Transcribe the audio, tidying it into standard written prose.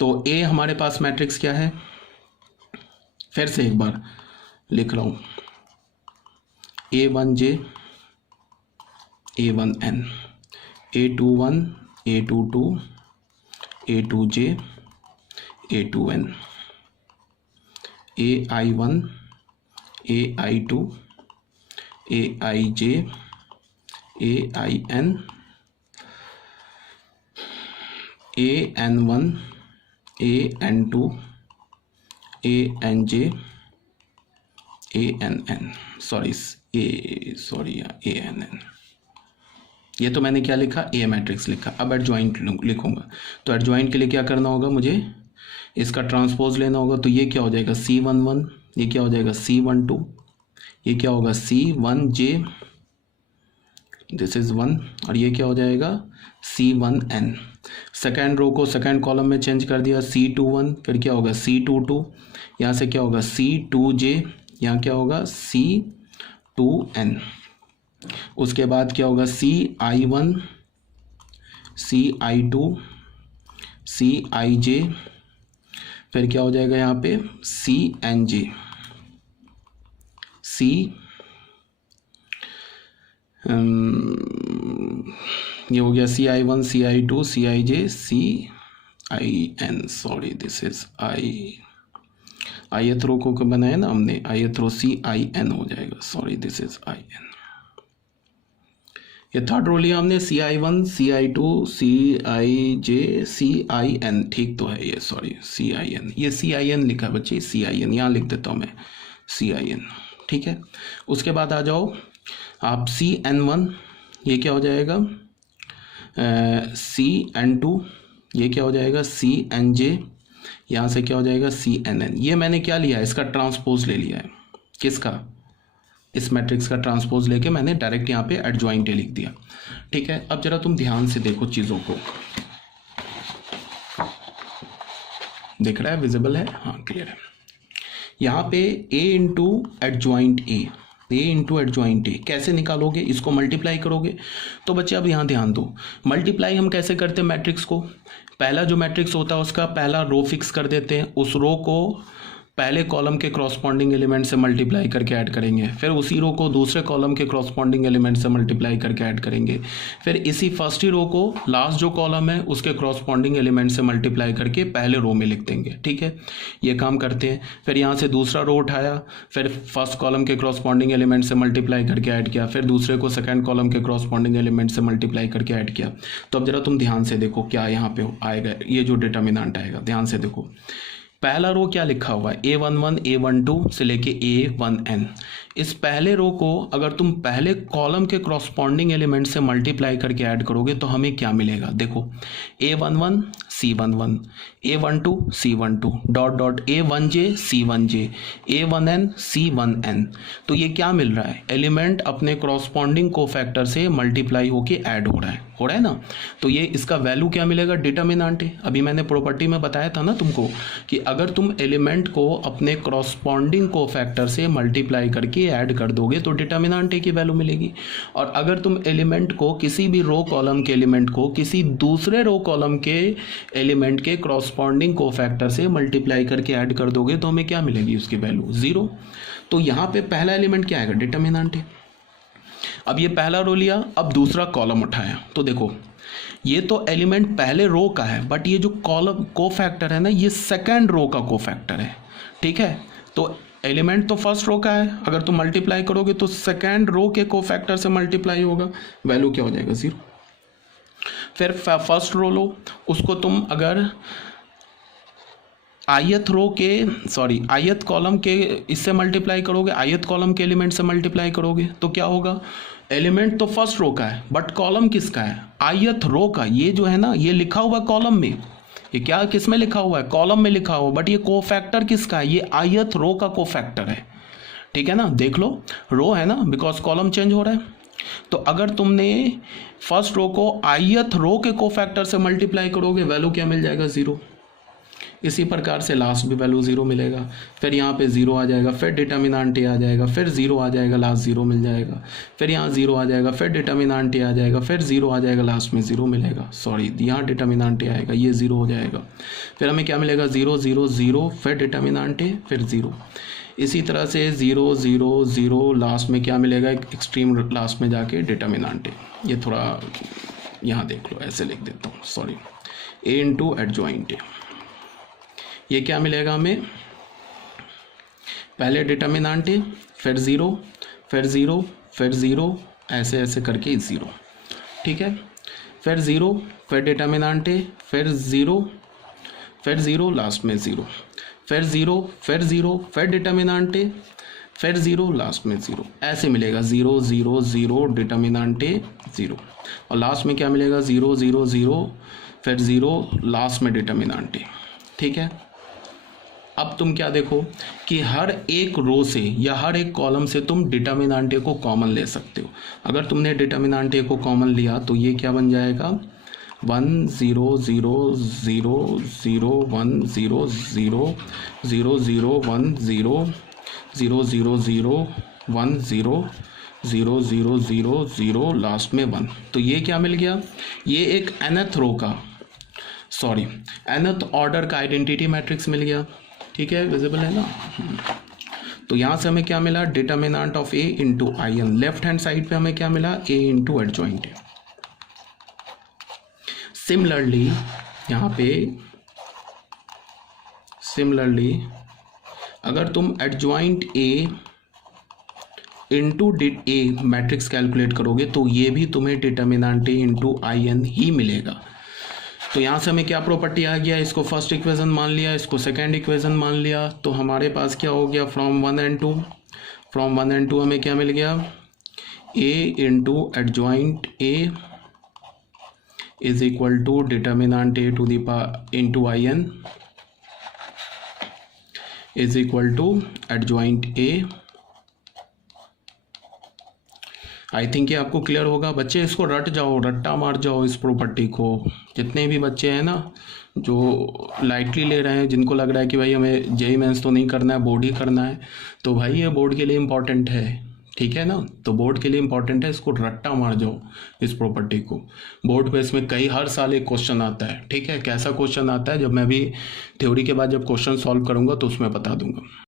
तो ए हमारे पास मैट्रिक्स क्या है, फिर से एक बार लिख रहा हूँ, A1J A1N, A21 A22 A2J A2N, AI1 AI2 AIJ AIN, AN1 AN2 ANJ ANN, ANN। ये तो मैंने क्या लिखा, ए मैट्रिक्स लिखा। अब एडजॉइंट लिखूंगा, तो एडजॉइंट के लिए क्या करना होगा, मुझे इसका ट्रांसपोज लेना होगा। तो ये क्या हो जाएगा C11, ये क्या हो जाएगा C12, ये क्या होगा C1J, दिस इज 1, और ये क्या हो जाएगा C1N। सेकेंड रो को सेकेंड कॉलम में चेंज कर दिया, C21, फिर क्या होगा C22, यहाँ से क्या होगा C2J, यहाँ क्या होगा C2N। उसके बाद क्या होगा CI1 CI2 CIJ, फिर क्या हो जाएगा यहाँ पे CNJ ये हो गया CI1 CI2 CIJ CIN, sorry this is ith रो को बनाया ना हमने, ith रो CIN हो जाएगा, सॉरी दिस इज IN। ये थर्ड रो लिया हमने CI1 CI2 CIJ CIN, ठीक तो है ये, सॉरी CIN, ये CIN लिखा बच्चे, CIN यहाँ लिख देता हूँ मैं CIN, ठीक है। उसके बाद आ जाओ आप CN1, ये क्या हो जाएगा CN2, ये क्या हो जाएगा CNJ, यहाँ से क्या हो जाएगा CNN। ये मैंने क्या लिया है, इसका ट्रांसपोज ले लिया है, किसका, इस मैट्रिक्स का ट्रांसपोज लेके मैंने डायरेक्ट यहाँ पे एडजॉइंट लिख दिया, ठीक है। अब जरा तुम ध्यान से देखो चीज़ों को, दिख रहा है, विजिबल है, हाँ क्लियर है। यहाँ पे A इंटू एडजॉइंट ए कैसे निकालोगे, इसको मल्टीप्लाई करोगे। तो बच्चे अब यहाँ ध्यान दो, मल्टीप्लाई हम कैसे करते हैं मैट्रिक्स को, पहला जो मैट्रिक्स होता है उसका पहला रो फिक्स कर देते हैं, उस रो को पहले कॉलम के क्रॉसपॉन्डिंग एलिमेंट से मल्टीप्लाई करके ऐड करेंगे, फिर उसी रो को दूसरे कॉलम के क्रॉसपॉन्डिंग एलिमेंट से मल्टीप्लाई करके ऐड करेंगे, फिर इसी फर्स्ट ही रो को लास्ट जो कॉलम है उसके क्रॉसपॉन्डिंग एलिमेंट से मल्टीप्लाई करके पहले रो में लिख देंगे, ठीक है। ये काम करते हैं। फिर यहाँ से दूसरा रो उठाया, फिर फर्स्ट कॉलम के क्रॉसपॉन्डिंग एलिमेंट से मल्टीप्लाई करके ऐड किया, फिर दूसरे को सेकेंड कॉलम के क्रॉसपॉन्डिंग एलिमेंट से मल्टीप्लाई करके ऐड किया। तो अब जरा तुम ध्यान से देखो क्या यहाँ पे आएगा, ये जो डिटर्मिनेंट आएगा, ध्यान से देखो। पहला रो क्या लिखा हुआ है, A11 A12 से लेके A1N। इस पहले रो को अगर तुम पहले कॉलम के क्रॉसपॉन्डिंग एलिमेंट से मल्टीप्लाई करके ऐड करोगे तो हमें क्या मिलेगा, देखो A11 C11 A12 C12 dot dot A1J C1J A1N C1N। तो ये क्या मिल रहा है, एलिमेंट अपने क्रॉसपॉन्डिंग कोफैक्टर से मल्टीप्लाई होके ऐड हो रहा है ना। तो ये इसका वैल्यू क्या मिलेगा, डिटर्मिनेंट है। अभी मैंने प्रॉपर्टी में बताया था ना तुमको कि अगर तुम एलिमेंट को अपने क्रॉसपॉन्डिंग कोफैक्टर से मल्टीप्लाई करके ऐड कर दोगे तो डिटर्मिनेंट की वैल्यू मिलेगी, और अगर तुम एलिमेंट को किसी भी रो कॉलम के एलिमेंट को किसी दूसरे रो कॉलम के एलिमेंट के क्रॉसपॉन्डिंग कोफैक्टर से मल्टीप्लाई करके ऐड कर दोगे तो हमें क्या मिलेगी, उसकी वैल्यू 0। तो यहाँ पे पहला एलिमेंट क्या आएगा, डिटर्मिनेंट है। अब ये पहला रो लिया, अब दूसरा कॉलम उठाया, तो देखो ये तो एलिमेंट पहले रो का है, बट ये जो कॉलम कोफैक्टर है ना, ये सेकंड रो का कोफैक्टर है, ठीक है। तो एलिमेंट तो फर्स्ट रो का है, अगर तुम मल्टीप्लाई करोगे तो सेकंड रो के कोफैक्टर से मल्टीप्लाई होगा, वैल्यू क्या हो जाएगा 0। फिर फर्स्ट रो लो, उसको तुम अगर ith कॉलम के इससे मल्टीप्लाई करोगे, ith कॉलम के एलिमेंट से मल्टीप्लाई करोगे तो क्या होगा, एलिमेंट तो फर्स्ट रो का है बट कॉलम किसका है, ith रो का। ये जो है ना, ये लिखा हुआ कॉलम में, ये क्या किस में लिखा हुआ है, कॉलम में लिखा हुआ, बट ये कोफैक्टर किसका है, ये ith रो का कोफैक्टर है, ठीक है ना। देख लो रो है ना, बिकॉज कॉलम चेंज हो रहा है। तो अगर तुमने फर्स्ट रो को ith रो के कोफैक्टर से मल्टीप्लाई करोगे, वैल्यू क्या मिल जाएगा 0। इसी प्रकार से लास्ट भी वैल्यू 0 मिलेगा, फिर यहाँ पे 0 आ जाएगा, फिर डिटर्मिनेंट ए आ जाएगा, फिर 0 आ जाएगा, लास्ट 0 मिल जाएगा, फिर यहाँ 0 आ जाएगा, फिर डिटर्मिनेंट ए आ जाएगा, फिर 0 आ जाएगा, लास्ट में 0 मिलेगा, सॉरी यहाँ डिटर्मिनेंट ए आएगा, ये 0 हो जाएगा, फिर हमें क्या मिलेगा 0 0 0, फिर डिटर्मिनेंट ए, फिर 0। इसी तरह से 0 0 0, लास्ट में क्या मिलेगा, एक एक्सट्रीम लास्ट में जाके डिटर्मिनेंट ए। ये थोड़ा यहाँ देख लो, ऐसे लिख देता हूँ, सॉरी, ए इंटू एडजॉइंट ए। ये क्या मिलेगा हमें, पहले डिटर्मिनेंट ए, फिर 0, फिर 0, फिर 0, ऐसे ऐसे करके 0, ठीक है, फिर 0, फिर डिटर्मिनेंट ए, फिर 0, फिर 0, लास्ट में 0, फिर 0, फिर 0, फिर डिटर्मिनेंट ए, फिर 0, लास्ट में 0, ऐसे मिलेगा 0 0 0, डिटर्मिनेंट ए 0, और लास्ट में क्या मिलेगा 0 0 0, फिर 0, लास्ट में डिटर्मिनेंट ए, ठीक है। अब तुम क्या देखो कि हर एक रो से या हर एक कॉलम से तुम डिटर्मिनेंट ए को कॉमन ले सकते हो। अगर तुमने डिटर्मिनेंट ए को कॉमन लिया तो ये क्या बन जाएगा 1 0 0 0 0 1 0 0 0 0 1 0 0 0 0 1 0 0 0 0 0, लास्ट में 1। तो ये क्या मिल गया, ये एक nth रो का, सॉरी nth ऑर्डर का आइडेंटिटी मैट्रिक्स मिल गया, ठीक है, विजिबल है ना। तो यहाँ से हमें क्या मिला, determinant of A into I N, left hand side पे हमें क्या मिला, A into adjoint A. Similarly यहाँ पे अगर तुम adjoint A into A matrix calculate करोगे तो ये भी तुम्हें determinant A into I N ही मिलेगा। तो यहाँ से हमें क्या प्रॉपर्टी आ गया, इसको फर्स्ट इक्वेशन मान लिया, इसको सेकंड इक्वेशन मान लिया, तो हमारे पास क्या हो गया, फ्रॉम 1 एंड 2 हमें क्या मिल गया, A into adjoint A is equal to determinant A to the power into I N is equal to adjoint A. I think ये आपको क्लियर होगा बच्चे, इसको रट जाओ, रट्टा मार जाओ इस प्रॉपर्टी को। जितने भी बच्चे हैं ना जो लाइटली ले रहे हैं, जिनको लग रहा है कि भाई हमें जेईई मेंस तो नहीं करना है, बोर्ड ही करना है, तो भाई ये बोर्ड के लिए इम्पॉर्टेंट है, ठीक है ना। तो बोर्ड के लिए इम्पॉर्टेंट है, इसको रट्टा मार जाओ इस प्रॉपर्टी को। बोर्ड पे इसमें हर साल एक क्वेश्चन आता है, ठीक है। कैसा क्वेश्चन आता है, जब मैं भी थ्योरी के बाद जब क्वेश्चन सॉल्व करूँगा तो उसमें बता दूंगा।